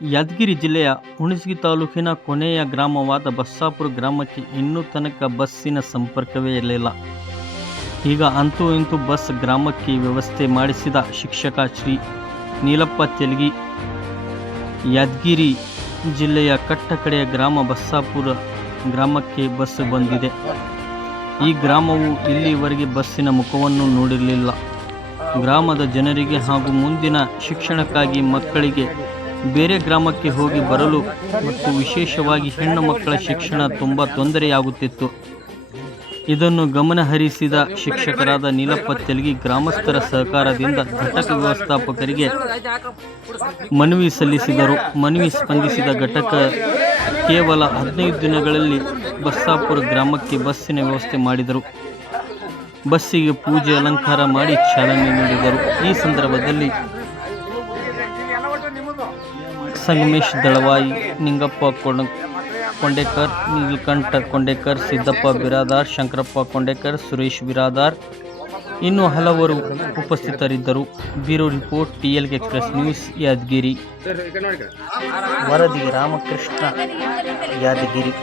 ಯಾದಗಿರಿ ಜಿಲ್ಲೆಯ ಹುಣಸಗಿ ತಾಲೂಕಿನ ಕೊನೆಯ ಗ್ರಾಮವಾದ ಬಸ್ಸಾಪುರ ಗ್ರಾಮಕ್ಕೆ ಇನ್ನೂ ತನಕ ಬಸ್ಸಿನ ಸಂಪರ್ಕವೇ ಇರಲಿಲ್ಲ. ಈಗ ಅಂತೂ ಇಂತೂ ಬಸ್ ಗ್ರಾಮಕ್ಕೆ ವ್ಯವಸ್ಥೆ ಮಾಡಿಸಿದ ಶಿಕ್ಷಕ ಶ್ರೀ ನೀಲಪ್ಪ ತೆಲಗಿ. ಯಾದಗಿರಿ ಜಿಲ್ಲೆಯ ಕಟ್ಟಕಡೆಯ ಗ್ರಾಮ ಬಸ್ಸಾಪುರ ಗ್ರಾಮಕ್ಕೆ ಬಸ್ ಬಂದಿದೆ. ಈ ಗ್ರಾಮವು ಇಲ್ಲಿವರೆಗೆ ಬಸ್ಸಿನ ಮುಖವನ್ನು ನೋಡಿರಲಿಲ್ಲ. ಗ್ರಾಮದ ಜನರಿಗೆ ಹಾಗೂ ಮುಂದಿನ ಶಿಕ್ಷಣಕ್ಕಾಗಿ ಮಕ್ಕಳಿಗೆ ಬೇರೆ ಗ್ರಾಮಕ್ಕೆ ಹೋಗಿ ಬರಲು ಮತ್ತು ವಿಶೇಷವಾಗಿ ಹೆಣ್ಣು ಮಕ್ಕಳ ಶಿಕ್ಷಣ ತುಂಬ ತೊಂದರೆಯಾಗುತ್ತಿತ್ತು. ಇದನ್ನು ಗಮನಹರಿಸಿದ ಶಿಕ್ಷಕರಾದ ನೀಲಪ್ಪ ತೆಲಗಿ ಗ್ರಾಮಸ್ಥರ ಸಹಕಾರದಿಂದ ಘಟಕ ವ್ಯವಸ್ಥಾಪಕರಿಗೆ ಮನವಿ ಸಲ್ಲಿಸಿದರು. ಮನವಿ ಸ್ಪಂದಿಸಿದ ಘಟಕ ಕೇವಲ 15 ದಿನಗಳಲ್ಲಿ ಬಸ್ಸಾಪುರ ಗ್ರಾಮಕ್ಕೆ ಬಸ್ಸಿನ ವ್ಯವಸ್ಥೆ ಮಾಡಿದರು. ಬಸ್ಸಿಗೆ ಪೂಜೆ ಅಲಂಕಾರ ಮಾಡಿ ಚಾಲನೆ ನೀಡಿದರು. ಈ ಸಂದರ್ಭದಲ್ಲಿ ಸಂಗಮೇಶ್ ದಳವಾಯಿ, ನಿಂಗಪ್ಪ ಕೊಂಡೇಕರ್, ನೀಲಕಂಠ ಕೊಂಡೇಕರ್, ಸಿದ್ದಪ್ಪ ಬಿರಾದಾರ್, ಶಂಕರಪ್ಪ ಕೊಂಡೇಕರ್, ಸುರೇಶ್ ಬಿರಾದಾರ್ ಇನ್ನೂ ಹಲವರು ಉಪಸ್ಥಿತರಿದ್ದರು. Bureau report, TLK express news, Yadgir. ವರದಿ ರಾಮಕೃಷ್ಣ, ಯಾದಗಿರಿ.